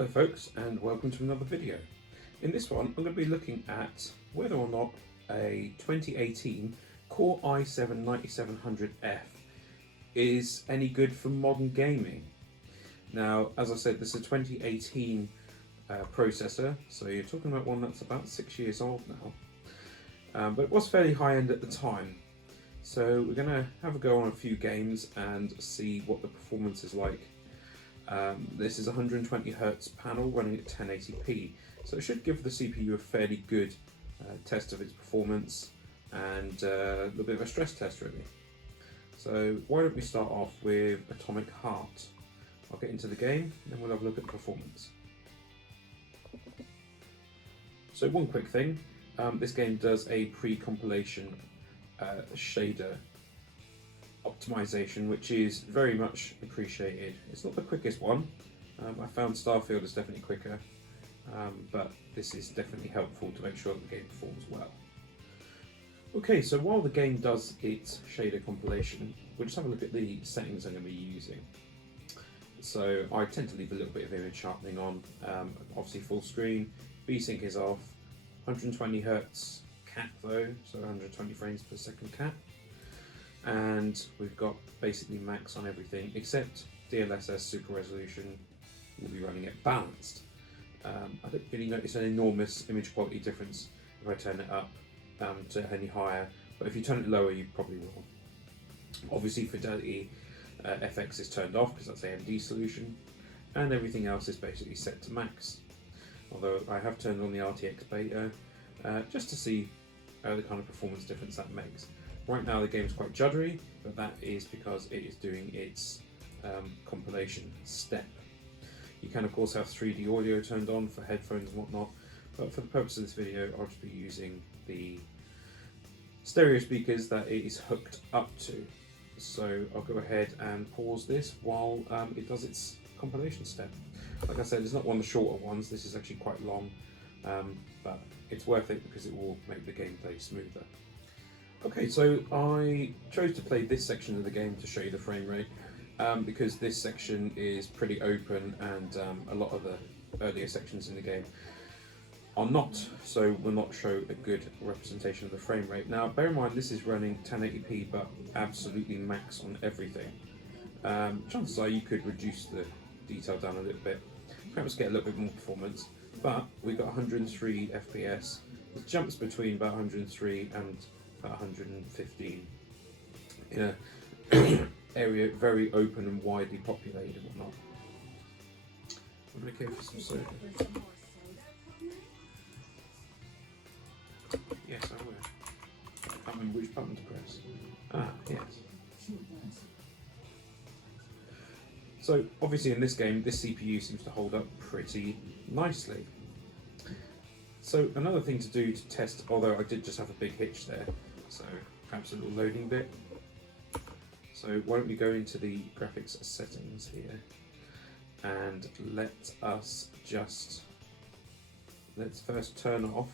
Hello folks, and welcome to another video. In this one I'm going to be looking at whether or not a 2018 Core i7-9700F is any good for modern gaming. Now, as I said, this is a 2018 processor, so you're talking about one that's about 6 years old now, but it was fairly high end at the time. So we're going to have a go on a few games and see what the performance is like. This is a 120Hz panel running at 1080p, so it should give the CPU a fairly good test of its performance and a little bit of a stress test really. So why don't we start off with Atomic Heart. I'll get into the game and then we'll have a look at the performance. So one quick thing, this game does a pre-compilation shader optimization, which is very much appreciated. It's not the quickest one. I found Starfield is definitely quicker, but this is definitely helpful to make sure that the game performs well. Okay, so while the game does its shader compilation, we'll just have a look at the settings I'm going to be using. So I tend to leave a little bit of image sharpening on, obviously full screen, VSync is off, 120Hz cap though, so 120 frames per second cap. And we've got basically max on everything except DLSS super resolution will be running at balanced. I don't really notice an enormous image quality difference if I turn it up to any higher, but if you turn it lower you probably will. Obviously Fidelity FX is turned off because that's AMD solution, and everything else is basically set to max. Although I have turned on the RTX beta just to see the kind of performance difference that makes. Right now the game is quite juddery, but that is because it is doing its compilation step. You can of course have 3D audio turned on for headphones and whatnot, but for the purpose of this video I'll just be using the stereo speakers that it is hooked up to. So I'll go ahead and pause this while it does its compilation step. Like I said, it's not one of the shorter ones, this is actually quite long, but it's worth it because it will make the gameplay smoother. Okay, so I chose to play this section of the game to show you the frame rate because this section is pretty open and a lot of the earlier sections in the game are not, so will not show a good representation of the frame rate. Now bear in mind this is running 1080p but absolutely max on everything. Chances are you could reduce the detail down a little bit, perhaps get a little bit more performance, but we've got 103 FPS. It jumps between about 103 and about 115 in an area very open and widely populated and whatnot. I'm going to go for some soda. Yes, I will. I can't remember which button to press. Ah, yes. So obviously in this game, this CPU seems to hold up pretty nicely. So another thing to do to test, although I did just have a big hitch there, so perhaps a little loading bit. So why don't we go into the graphics settings here and let's first turn off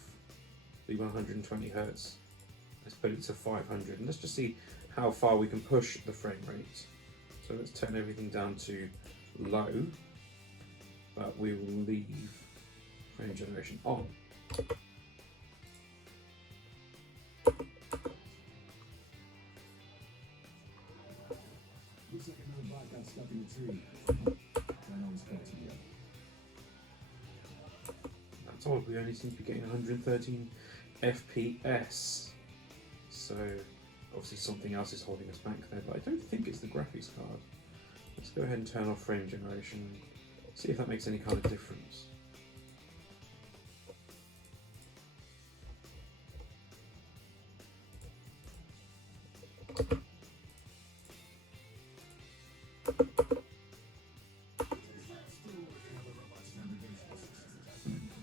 the 120Hz. Let's put it to 500 and let's just see how far we can push the frame rate. So let's turn everything down to low, but we will leave frame generation on. Looks like another bot got stuck in the tree. I know it's got to you. That's odd, we only seem to be getting 113 FPS. So obviously something else is holding us back there, but I don't think it's the graphics card. Let's go ahead and turn off frame generation, see if that makes any kind of difference.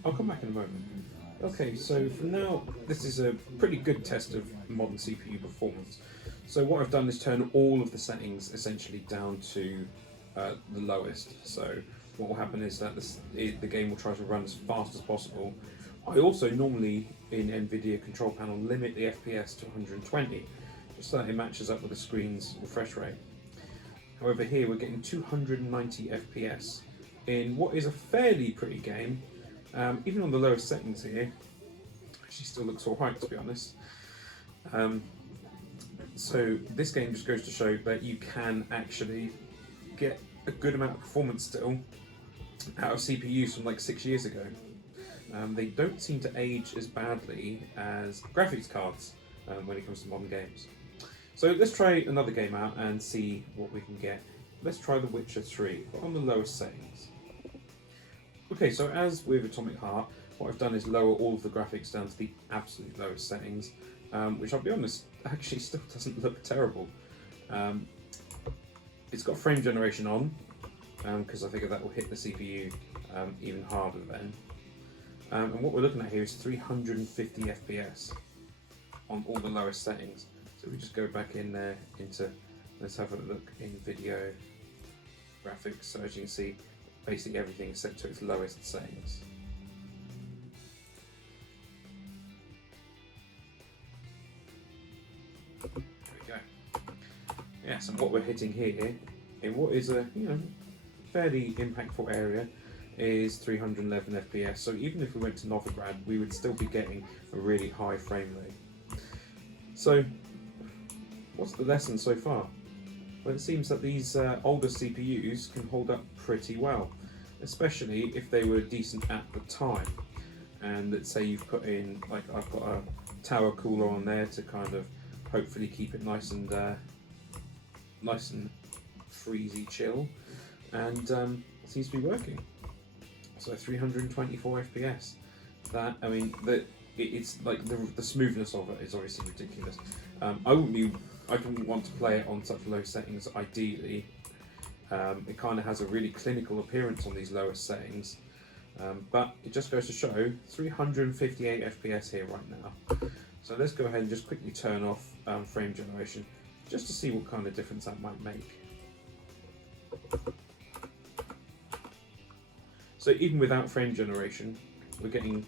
I'll come back in a moment. Okay, so for now, this is a pretty good test of modern CPU performance. So what I've done is turn all of the settings essentially down to the lowest. So what will happen is that the game will try to run as fast as possible. I also normally, in NVIDIA control panel, limit the FPS to 120, just so that it matches up with the screen's refresh rate. However here we're getting 290 FPS, in what is a fairly pretty game. Even on the lowest settings here, actually still looks alright, to be honest. So this game just goes to show that you can actually get a good amount of performance still out of CPUs from like 6 years ago. They don't seem to age as badly as graphics cards when it comes to modern games. So let's try another game out and see what we can get. Let's try The Witcher 3, but on the lowest settings. Okay, so as with Atomic Heart, what I've done is lower all of the graphics down to the absolute lowest settings, which I'll be honest, actually still doesn't look terrible. It's got frame generation on, because I figure that will hit the CPU even harder then. And what we're looking at here is 350 FPS on all the lowest settings. So we just go back in there into, let's have a look in video graphics. So as you can see, basically everything is set to its lowest settings. There we go. Yes, and what we're hitting here in what is a fairly impactful area is 311 FPS. So even if we went to Novigrad, we would still be getting a really high frame rate. So what's the lesson so far? Well, it seems that these older CPUs can hold up pretty well, especially if they were decent at the time. And let's say you've put in, like I've got a tower cooler on there to kind of hopefully keep it nice and freezy chill, and it seems to be working. So 324 FPS. That, I mean, it's like the smoothness of it is obviously ridiculous. I wouldn't want to play it on such low settings. Ideally, it kind of has a really clinical appearance on these lowest settings, but it just goes to show 358 FPS here right now. So let's go ahead and just quickly turn off frame generation, just to see what kind of difference that might make. So even without frame generation, we're getting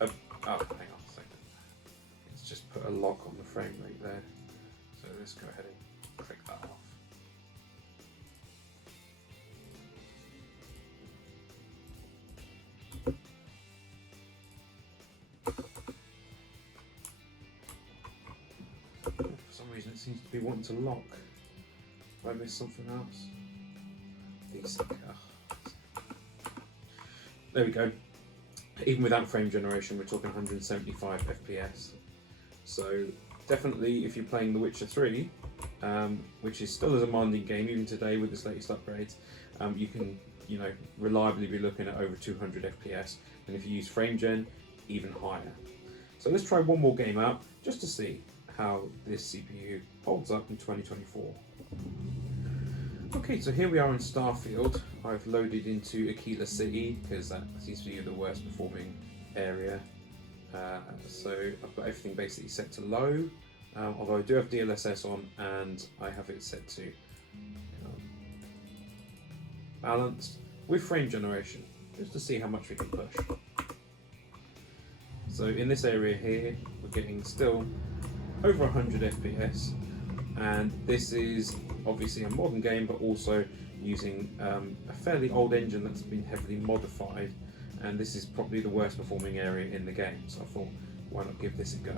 a, oh, hang on a second. Let's just put a lock on the frame rate there. So let's go ahead and click that off. For some reason it seems to be wanting to lock. Have I missed something else? There we go. Even without frame generation, we're talking 175 FPS. So definitely, if you're playing The Witcher 3, which is still a demanding game even today with its latest upgrades, you can, reliably be looking at over 200 FPS, and if you use frame gen, even higher. So let's try one more game out just to see how this CPU holds up in 2024. Okay, so here we are in Starfield. I've loaded into Aquila City because that seems to be the worst performing area. So I've got everything basically set to low, although I do have DLSS on and I have it set to balanced with frame generation, just to see how much we can push. So in this area here, we're getting still over 100 FPS, and this is obviously a modern game, but also using a fairly old engine that's been heavily modified, and this is probably the worst performing area in the game, so I thought, why not give this a go?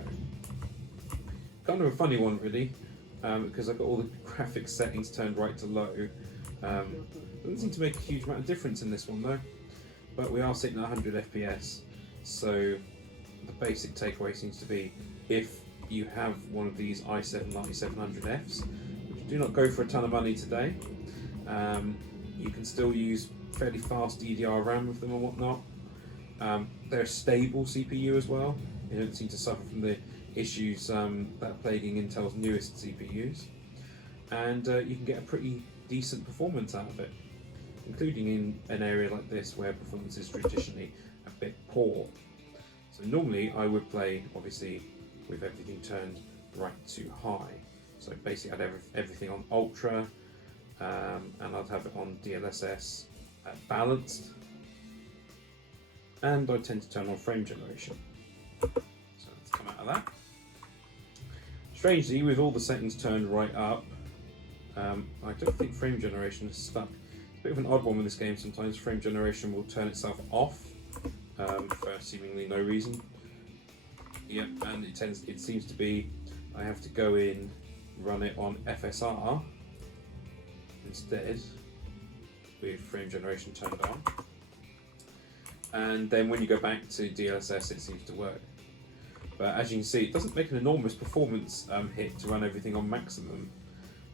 Kind of a funny one really, because I've got all the graphics settings turned right to low. Doesn't seem to make a huge amount of difference in this one though, but we are sitting at 100 FPS, so the basic takeaway seems to be, if you have one of these i7 9700Fs, which do not go for a ton of money today, you can still use fairly fast DDR RAM with them and whatnot. They're a stable CPU as well. They don't seem to suffer from the issues that are plaguing Intel's newest CPUs, and you can get a pretty decent performance out of it, including in an area like this where performance is traditionally a bit poor. So normally I would play, obviously, with everything turned right to high. So basically I'd have everything on ultra, and I'd have it on DLSS balanced, and I tend to turn on frame generation. So let's come out of that. Strangely, with all the settings turned right up, I don't think frame generation is stuck. It's a bit of an odd one with this game. Sometimes frame generation will turn itself off for seemingly no reason. Yep, and it seems to be I have to go in, run it on FSR instead, with frame generation turned on, and then when you go back to DLSS it seems to work. But as you can see, it doesn't make an enormous performance hit to run everything on maximum.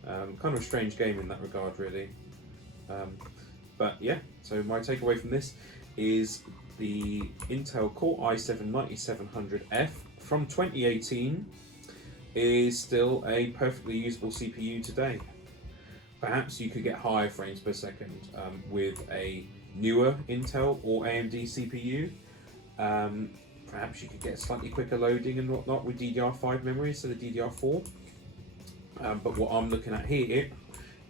Kind of a strange game in that regard, really. But yeah, so my takeaway from this is the Intel Core i7-9700F from 2018 is still a perfectly usable CPU today. Perhaps you could get higher frames per second with a newer Intel or AMD CPU. Perhaps you could get slightly quicker loading and whatnot with DDR5 memory instead of DDR4. But what I'm looking at here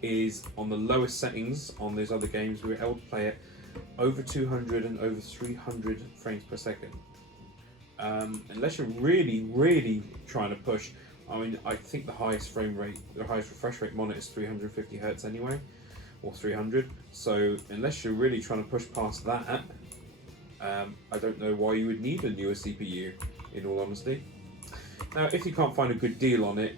is on the lowest settings on those other games, we were able to play it over 200 and over 300 frames per second. Unless you're really trying to push, I mean, I think the highest frame rate, the highest refresh rate monitor is 350 Hertz anyway, or 300. So unless you're really trying to push past that, I don't know why you would need a newer CPU, in all honesty. Now, if you can't find a good deal on it,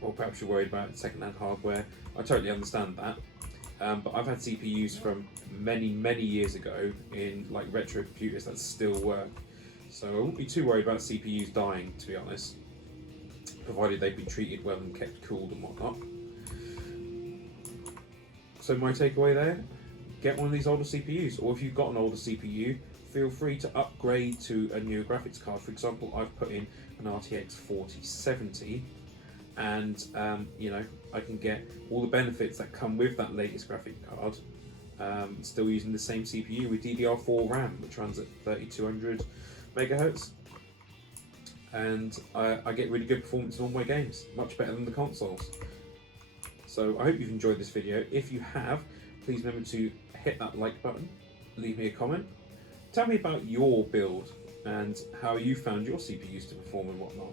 or perhaps you're worried about second-hand hardware, I totally understand that. But I've had CPUs from many years ago in like retro computers that still work. So I wouldn't be too worried about CPUs dying, to be honest, provided they've been treated well and kept cooled and whatnot. So my takeaway there, get one of these older CPUs, or if you've got an older CPU, feel free to upgrade to a newer graphics card. For example, I've put in an RTX 4070, and you know, I can get all the benefits that come with that latest graphic card, still using the same CPU with DDR4 RAM, which runs at 3200 megahertz, and I get really good performance in all my games, much better than the consoles. So I hope you've enjoyed this video. If you have, please remember to hit that like button, leave me a comment, tell me about your build and how you found your CPUs to perform and whatnot,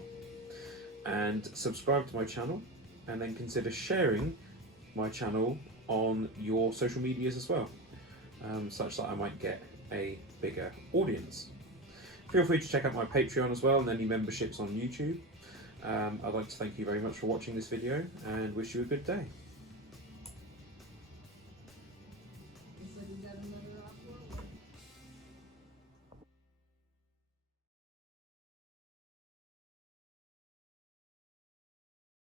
and subscribe to my channel, and then consider sharing my channel on your social medias as well, such that I might get a bigger audience. Feel free to check out my Patreon as well and any memberships on YouTube. I'd like to thank you very much for watching this video and wish you a good day.